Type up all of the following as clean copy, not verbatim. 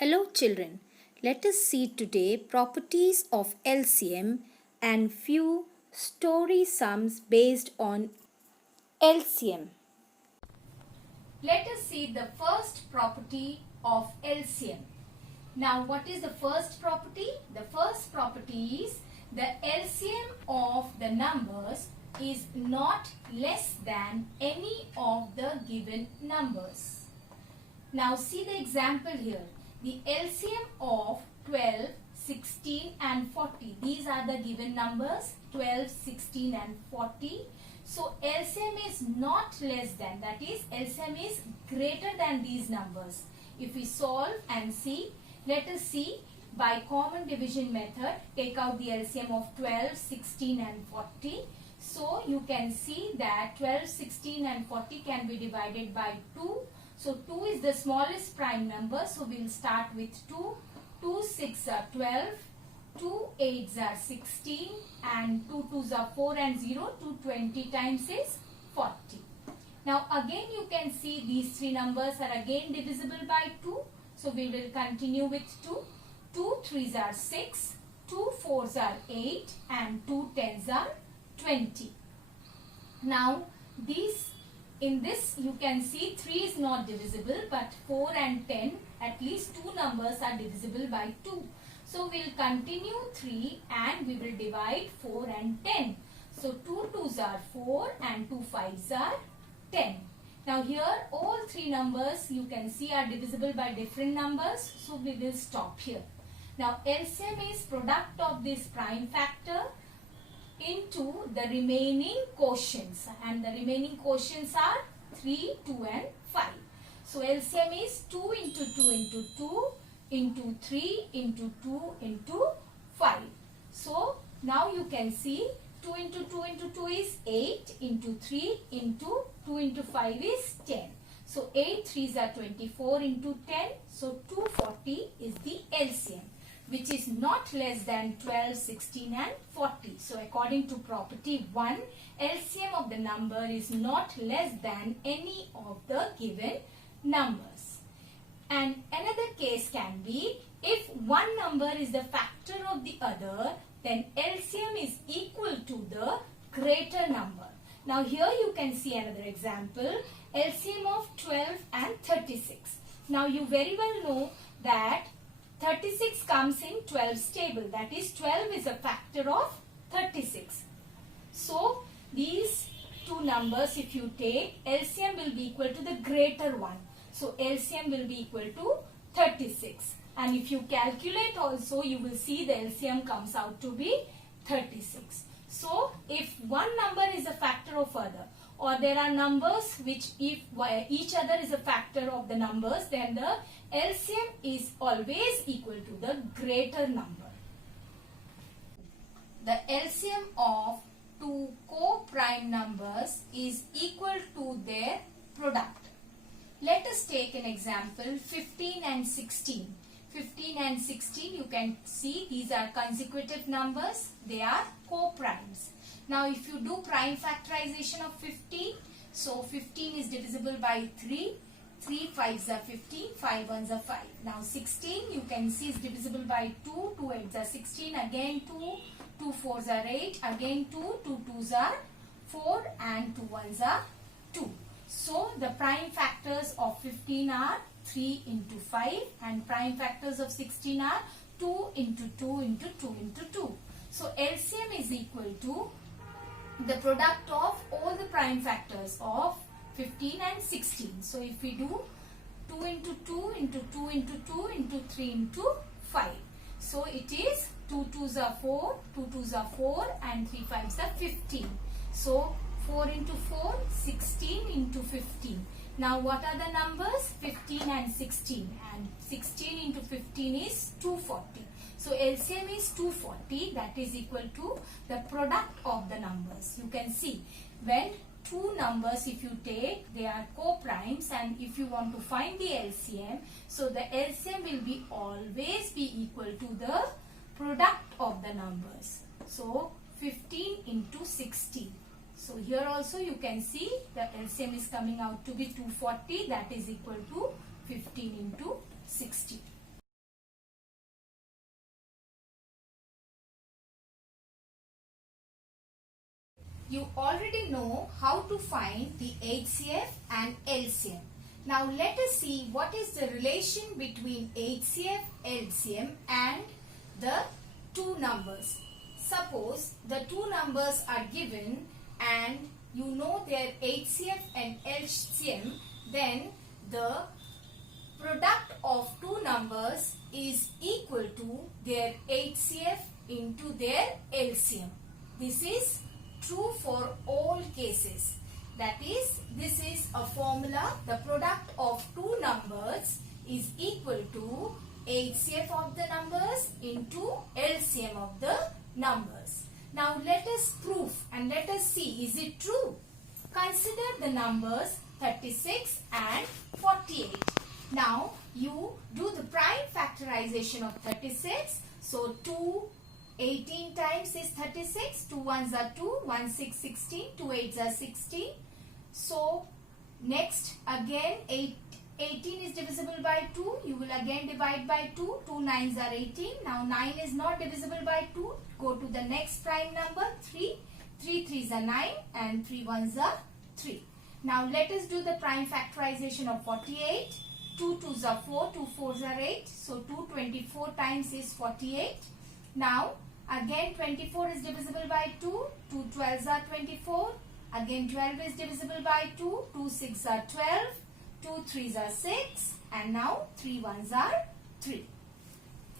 Hello children, let us see today properties of LCM and few story sums based on LCM. Let us see the first property of LCM. Now what is the first property? The first property is the LCM of the numbers is not less than any of the given numbers. Now see the example here. The LCM of 12, 16 and 40. These are the given numbers 12, 16 and 40. So LCM is not less than, that is LCM is greater than these numbers. If we solve and see, let us see by common division method, take out the LCM of 12, 16 and 40. So you can see that 12, 16 and 40 can be divided by 2. So 2 is the smallest prime number. So we will start with 2. 2 6 are 12. 2 8s are 16. And 2 2s are 4 and 0. 2 20 times is 40. Now again you can see these three numbers are again divisible by 2. So we will continue with 2. 2 3s are 6. 2 4s are 8. And 2 10s are 20. Now in this you can see 3 is not divisible, but 4 and 10, at least two numbers are divisible by 2. So we will continue 3 and we will divide 4 and 10. So 2 2s are 4 and 2 5s are 10. Now here all three numbers you can see are divisible by different numbers. So we will stop here. Now LCM is product of this prime factor into the remaining quotients, and the remaining quotients are 3, 2 and 5. So LCM is 2 into 2 into 2 into 3 into 2 into 5. So now you can see 2 into 2 into 2 is 8 into 3 into 2 into 5 is 10. So 8 3s are 24 into 10. So 240 is the LCM, which is not less than 12, 16 and 40. So according to property 1, LCM of the number is not less than any of the given numbers. And another case can be, if one number is the factor of the other, then LCM is equal to the greater number. Now here you can see another example, LCM of 12 and 36. Now you very well know that 36 comes in 12's table, that is 12 is a factor of 36. So these two numbers if you take, LCM will be equal to the greater one. So LCM will be equal to 36. And if you calculate also, you will see the LCM comes out to be 36. So if one number is a factor of other, or there are numbers which if each other is a factor of the numbers, then the LCM is always equal to the greater number. The LCM of two co-prime numbers is equal to their product. Let us take an example, 15 and 16. 15 and 16, you can see these are consecutive numbers. They are co-primes. Now if you do prime factorization of 15, so 15 is divisible by 3. 3 5s are 15, 5 1s are 5. Now 16 you can see is divisible by 2. 2 8s are 16, again 2. 2 4s are 8, again 2. 2 2s are 4 and 2 1s are 2. So the prime factors of 15 are 3 into 5 and prime factors of 16 are 2 into 2 into 2 into 2. So LCM is equal to the product of all the prime factors of 15 and 16. So if we do 2 into 2 into 2 into 2 into 3 into 5. So it is 2 2s are 4, 2 2s are 4 and 3 5s are 15. So 4 into 4, 16 into 15. Now what are the numbers? 15 and 16, and 16 into 15 is 240. So LCM is 240, that is equal to the product of the numbers. You can see when two numbers if you take, they are co-primes, and if you want to find the LCM, so the LCM will be always be equal to the product of the numbers. So 15 into 16. So here also you can see the LCM is coming out to be 240, that is equal to 15 into 60. you already know how to find the HCF and LCM. Now let us see what is the relation between HCF, LCM and the two numbers. Suppose the two numbers are given and you know their HCF and LCM, then the product of two numbers is equal to their HCF into their LCM. This is true for all cases. That is, this is a formula. The product of two numbers is equal to HCF of the numbers into LCM of the numbers. Now let us prove and let us see, is it true? Consider the numbers 36 and 48. Now you do the prime factorization of 36. So 2 18 times is 36. 2 ones are 2, 1 6 16, 2 eights are 16. So next again 18 is divisible by 2. You will again divide by 2. 2 nines are 18. Now 9 is not divisible by 2. Go to the next prime number 3. 3 threes are 9 and 3 ones are 3. Now let us do the prime factorization of 48. 2 twos are 4. 2 fours are 8. So 224 times is 48. Now again 24 is divisible by 2. 2 12s are 24. Again 12 is divisible by 2. 2 6 are 12. 2 3s are 6. And now 3 ones are 3.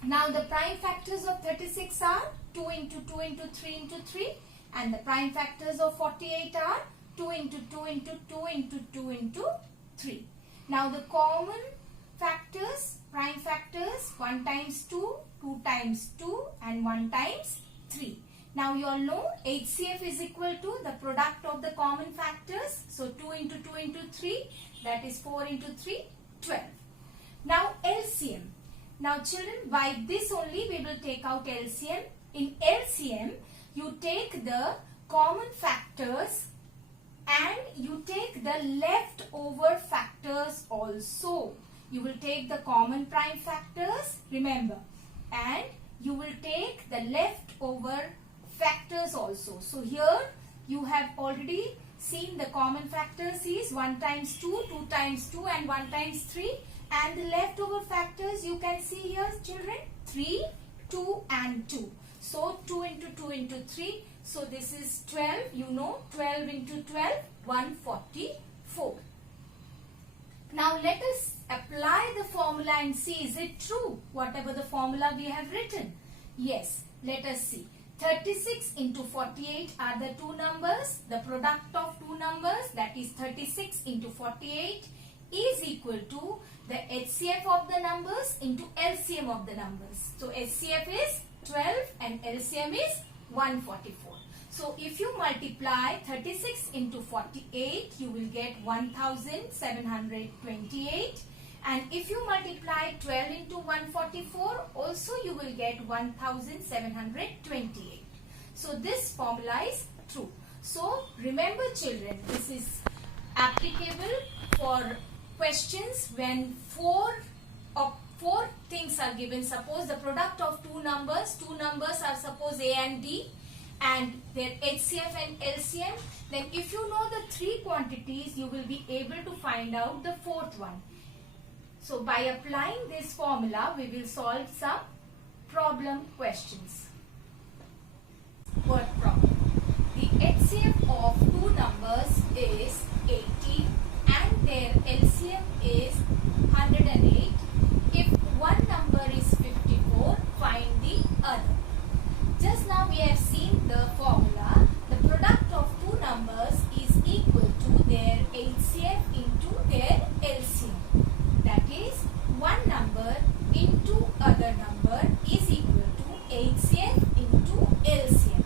Now the prime factors of 36 are 2 into 2 into 3 into 3. And the prime factors of 48 are 2 into 2 into 2 into 2 into 3. Now the common factors, prime factors, 1 times 2, 2 times 2 and 1 times 3. Now you all know HCF is equal to the product of the common factors. So 2 into 2 into 3, that is 4 into 3, 12. Now LCM. Now children, by this only we will take out LCM. In LCM, you take the common factors and you take the leftover factors also. You will take the common prime factors, remember, and you will take the leftover factors also. So here you have already seen the common factors is 1 times 2, 2 times 2 and 1 times 3. And the leftover factors you can see here children, 3, 2 and 2. So 2 into 2 into 3. So this is 12, you know 12 into 12, 144. Now let us apply the formula and see, is it true? Whatever the formula we have written. Yes, let us see. 36 into 48 are the two numbers. The product of two numbers, that is 36 into 48, is equal to the HCF of the numbers into LCM of the numbers. So HCF is 12 and LCM is 144. So if you multiply 36 into 48, you will get 1728. And if you multiply 12 into 144, also you will get 1728. So this formula is true. So remember children, this is applicable for questions when four things are given. Suppose the product of two numbers are suppose A and D and their HCF and LCM. Then if you know the three quantities, you will be able to find out the fourth one. So by applying this formula, we will solve some problem questions. Word problem. The HCF of two numbers is 80 and their LCM is 108. If one number is 54, find the other. Just now we have seen the formula. The product of two numbers is equal to their HCF into their LCM. That is, one number into other number is equal to HCF into LCM.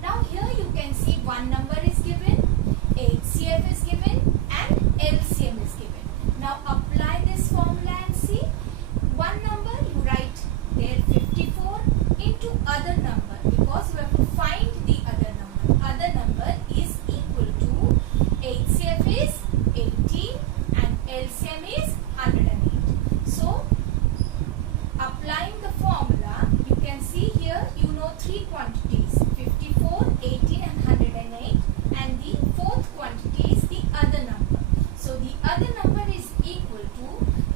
Now here you can see one number is given, HCF is given and LCM is given. Now apply this formula and see. One number you write there 54 into other number because you have to find the other number. Other number is equal to HCF is 18 and LCM is 108. So applying the formula, you can see here you know three quantities 54, 18 and 108, other number. So the other number is equal to,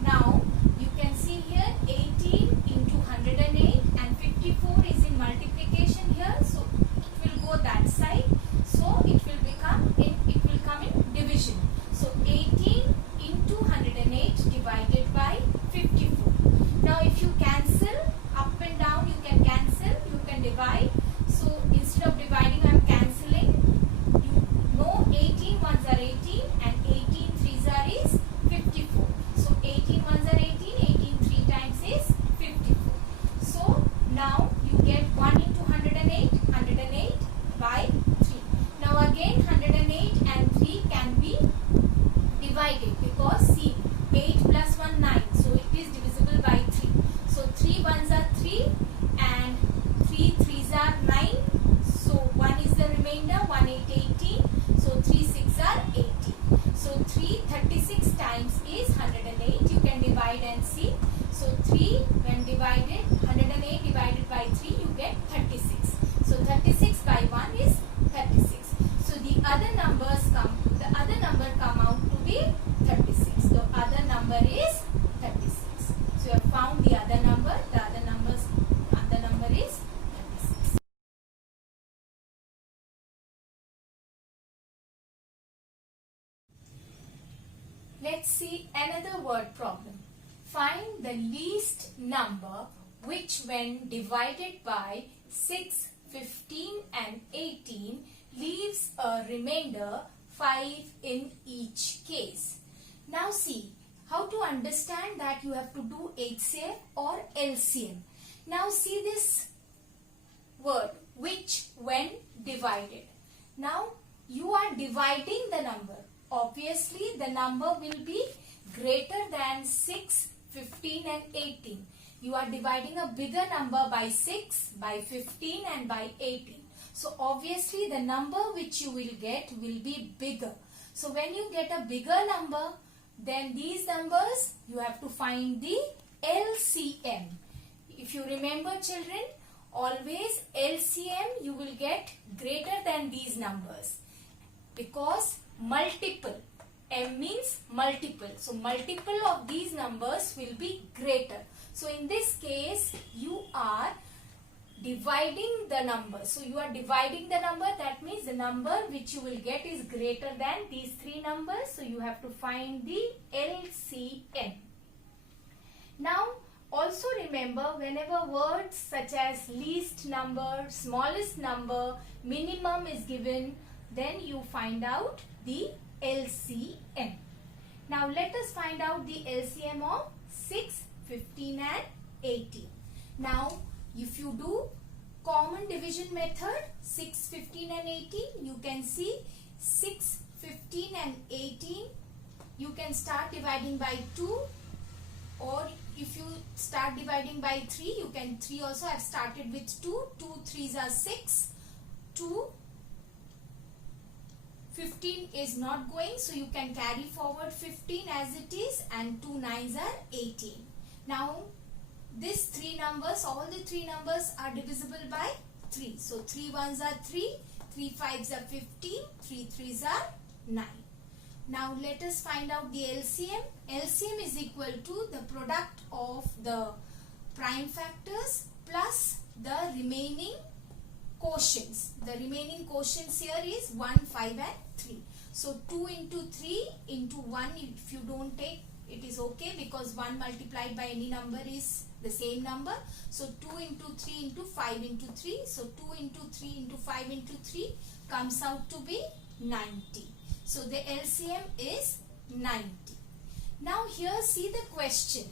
now you can see here 18 into 108 and 54 is in multiplication here, so it will go that side. So it will come in division. So 18 into 108 divided by 54. Now if you cancel up and down, you can cancel, you can divide. So instead of dividing, I am cancelling. You know 18 ones are 18 and 18 threes are is 54. So 18 ones are 18, 18 three times is 54. So now you get 1 into 108, 108 by 3. Now again 108 and 3 can be divided because see 8 plus 1 9, so it is divisible by 3. So 3 ones are 3 and 3 threes are 9. So 1 is the remainder, 1 8 18. So 3 6 are 18. So 3 36 times is 108. You can divide and see. So 3 when divided, 108 divided by 3, you get 36. So 36 by 1 is 36. So the other number come out to be 36. The other number is 36. So you have found the other number. The other number is 36. Let's see another word problem. Find the least number which when divided by 6, 15 and 18 leaves a remainder 5 in each case. Now see, how to understand that you have to do HCF or LCM. Now see this word, which when divided. Now you are dividing the number. Obviously the number will be greater than 6, 15 and 18. You are dividing a bigger number by 6, by 15 and by 18. So obviously the number which you will get will be bigger. So when you get a bigger number, then these numbers you have to find the LCM. If you remember children, always LCM you will get greater than these numbers because multiple. M means multiple. So multiple of these numbers will be greater. So in this case you are dividing the number. So you are dividing the number, that means the number which you will get is greater than these three numbers. So you have to find the LCM. Now also remember, whenever words such as least number, smallest number, minimum is given, then you find out the LCM. Now let us find out the LCM of 6, 15 and 18. Now if you do common division method 6, 15 and 18, you can see 6, 15 and 18 you can start dividing by 2, or if you start dividing by 3, you can 3 also. I have started with 2, 2 3s are 6, 2 15 is not going, so you can carry forward 15 as it is, and 2 9s are 18. Now these three numbers, all the three numbers are divisible by 3. So 3 1s are 3, 3 5s are 15, 3 3s are 9. Now let us find out the LCM. LCM is equal to the product of the prime factors plus the remaining quotients. The remaining quotients here is 1, 5 and 3. So 2 into 3 into 1, if you don't take, it is okay because 1 multiplied by any number is the same number. So 2 into 3 into 5 into 3. So 2 into 3 into 5 into 3 comes out to be 90. So the LCM is 90. Now here see the question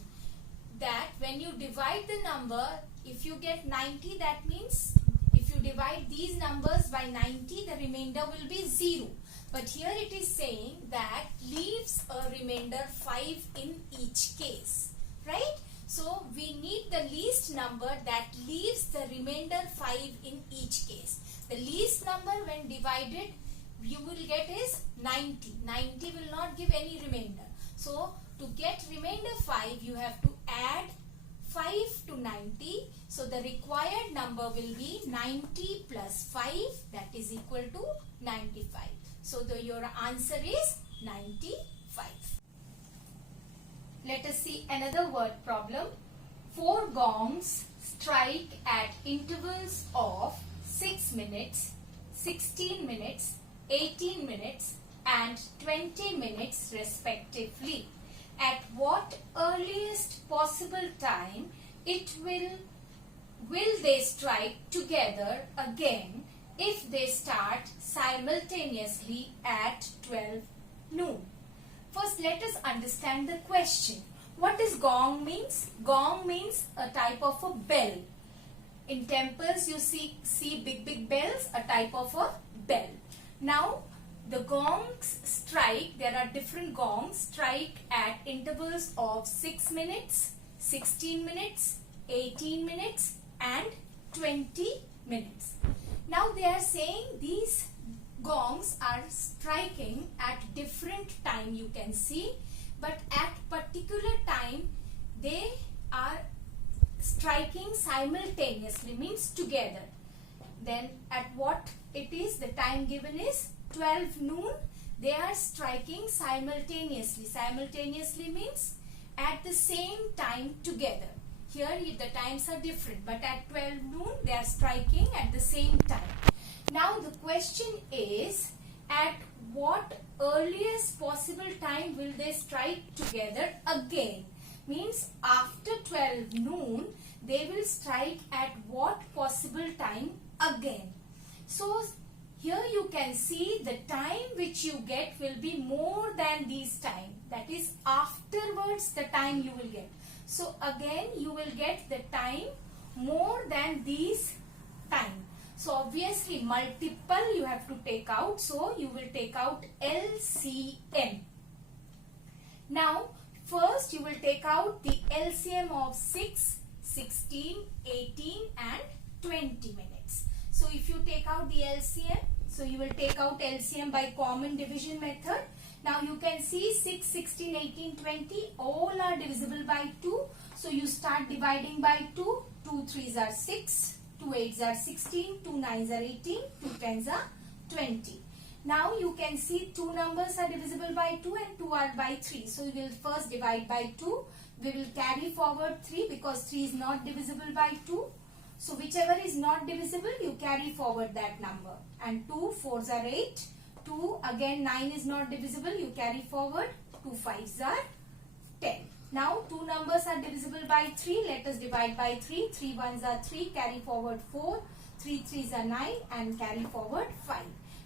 that when you divide the number, if you get 90, that means if you divide these numbers by 90, the remainder will be 0. But here it is saying that leaves a remainder 5 in each case, right? So we need the least number that leaves the remainder 5 in each case. The least number when divided you will get is 90. 90 will not give any remainder. So to get remainder 5, you have to add 5 to 90. So the required number will be 90 plus 5, that is equal to 95. So your answer is 95. Let us see another word problem. 4 gongs strike at intervals of 6 minutes, 16 minutes, 18 minutes and 20 minutes respectively. At what earliest possible time will they strike together again if they start simultaneously at 12 noon? First, let us understand the question. What does gong means? Gong means a type of a bell. In temples you see big bells, a type of a bell. Now the gongs strike, there are different gongs, strike at intervals of 6 minutes, 16 minutes, 18 minutes and 20 minutes. Now they are saying these gongs are striking at different time, you can see, but at particular time they are striking simultaneously, means together. Then at what it is, the time given is 12 noon, they are striking simultaneously. Simultaneously means at the same time together. Here the times are different, but at 12 noon they are striking at the same time. Now the question is, at what earliest possible time will they strike together again? Means after 12 noon they will strike at what possible time again? So here you can see the time which you get will be more than these time. That is afterwards the time you will get. So again you will get the time more than these time. So obviously multiple you have to take out. So you will take out LCM. Now first you will take out the LCM of 6, 16, 18 and 20 minutes. So if you take out the LCM, so you will take out LCM by common division method. Now you can see 6, 16, 18, 20 all are divisible by 2. So you start dividing by 2. 2 3s are 6, 2 8s are 16, 2 9s are 18, 2 10s are 20. Now you can see 2 numbers are divisible by 2 and 2 are by 3. So we will first divide by 2. We will carry forward 3 because 3 is not divisible by 2. So whichever is not divisible, you carry forward that number. And 2 4s are 8. 2 again 9 is not divisible, you carry forward. 2 5s are 10. Now 2 numbers are divisible by 3. Let us divide by 3. 3 1s are 3, carry forward 4. 3 3s are 9 and carry forward 5.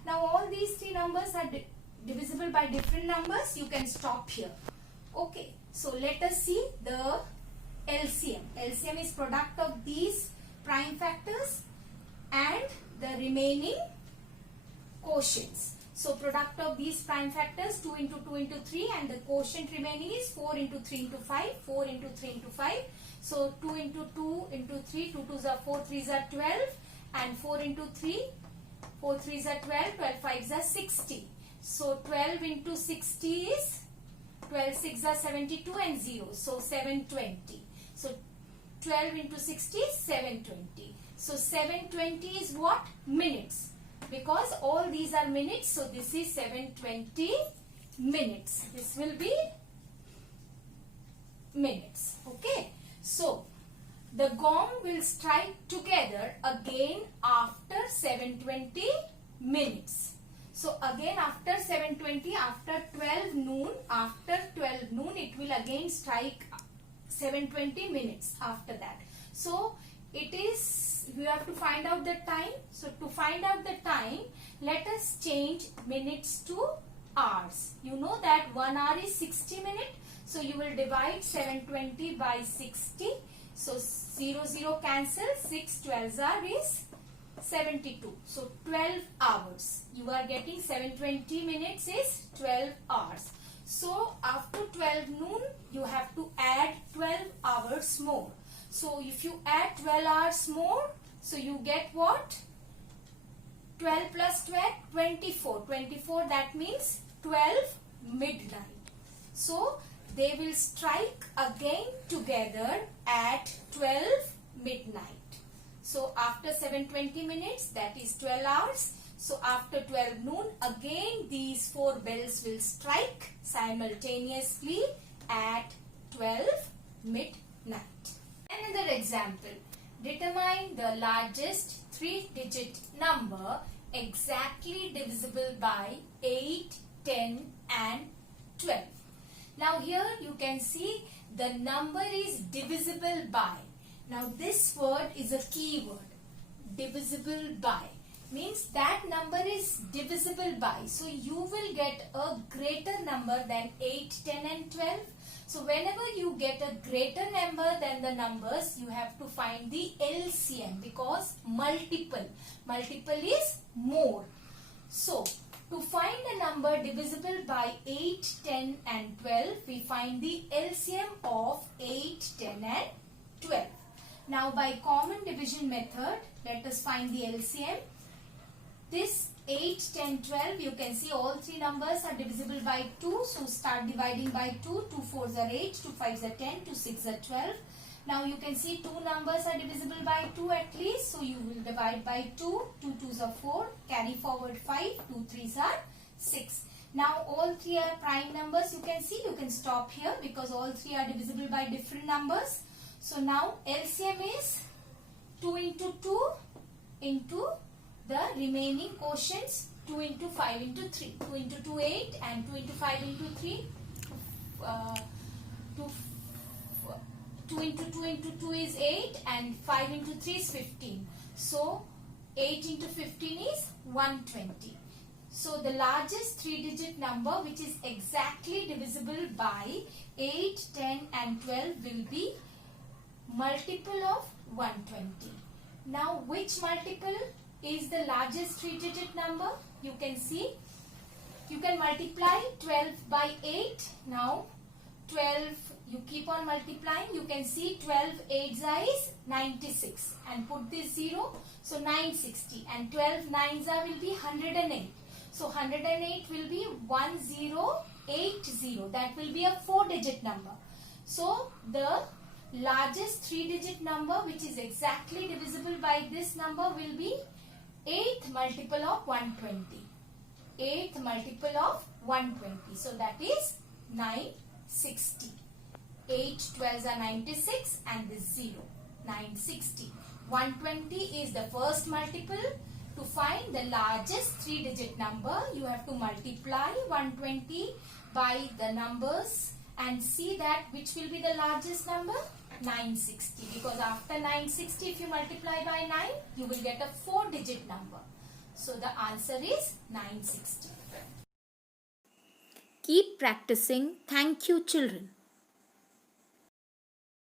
Now all these 3 numbers are divisible by different numbers. You can stop here. Okay. So let us see the LCM. LCM is product of these prime factors and the remaining quotients. So product of these prime factors 2 into 2 into 3 and the quotient remaining is 4 into 3 into 5, 4 into 3 into 5. So 2 into 2 into 3, 2 2s are 4, 3s are 12 and 4 into 3, 4 3s are 12, 12 5s are 60. So 12 into 60 is 12 6 are 72 and 0. So 720. So 12 into 60 is 720. So 720 is what? Minutes. Because all these are minutes. So this is 720 minutes. This will be minutes. Okay. So the gong will strike together again after 720 minutes. So again after 720, after 12 noon, it will again strike 720 minutes after that. So it is, we have to find out the time. So to find out the time, let us change minutes to hours. You know that 1 hour is 60 minutes. So you will divide 720 by 60. So 0 0 cancel, 6 12s are is 72. So 12 hours. You are getting 720 minutes is 12 hours. So after 12 noon, you have to add 12 hours more. So if you add 12 hours more, so you get what? 12 plus 12, 24. 24, that means 12 midnight. So they will strike again together at 12 midnight. So after 720 minutes, that is 12 hours. So after 12 noon, again these 4 bells will strike simultaneously at 12 midnight. Another example. Determine the largest 3-digit number exactly divisible by 8, 10 and 12. Now here you can see the number is divisible by. Now this word is a key word. Divisible by means that number is divisible by. So you will get a greater number than 8, 10 and 12. So whenever you get a greater number than the numbers, you have to find the LCM because multiple. Multiple is more. So to find a number divisible by 8, 10 and 12, we find the LCM of 8, 10 and 12. Now by common division method, let us find the LCM. This 8, 10, 12, you can see all 3 numbers are divisible by 2. So start dividing by 2. 2 4s are 8, 2 5s are 10, 2 6s are 12. Now you can see 2 numbers are divisible by 2 at least. So you will divide by 2. 2 2s are 4. Carry forward 5. 2 3s are 6. Now all 3 are prime numbers. You can see, you can stop here because all 3 are divisible by different numbers. So now LCM is 2 into 2 into the remaining quotients, 2 into 5 into 3. 2 into 2 8 and 2 into 5 into 3. 2 into 2 into 2 is 8 and 5 into 3 is 15. So 8 into 15 is 120. So the largest 3-digit number which is exactly divisible by 8, 10 and 12 will be multiple of 120. Now which multiple is the largest 3-digit number? You can see, you can multiply 12 by 8. Now 12, you keep on multiplying, you can see 12 8s is 96 and put this 0, so 960 and 12 9s will be 108. So 108 will be 1080, that will be a 4-digit number. So the largest 3-digit number which is exactly divisible by this number will be 8th multiple of 120. 8th multiple of 120. So that is 960. 8 12s are 96 and this 0. 960. 120 is the first multiple. To find the largest 3-digit number, you have to multiply 120 by the numbers and see that which will be the largest number. 960, because after 960 if you multiply by 9 you will get a 4-digit number. So the answer is 960. Keep practicing. Thank you, children.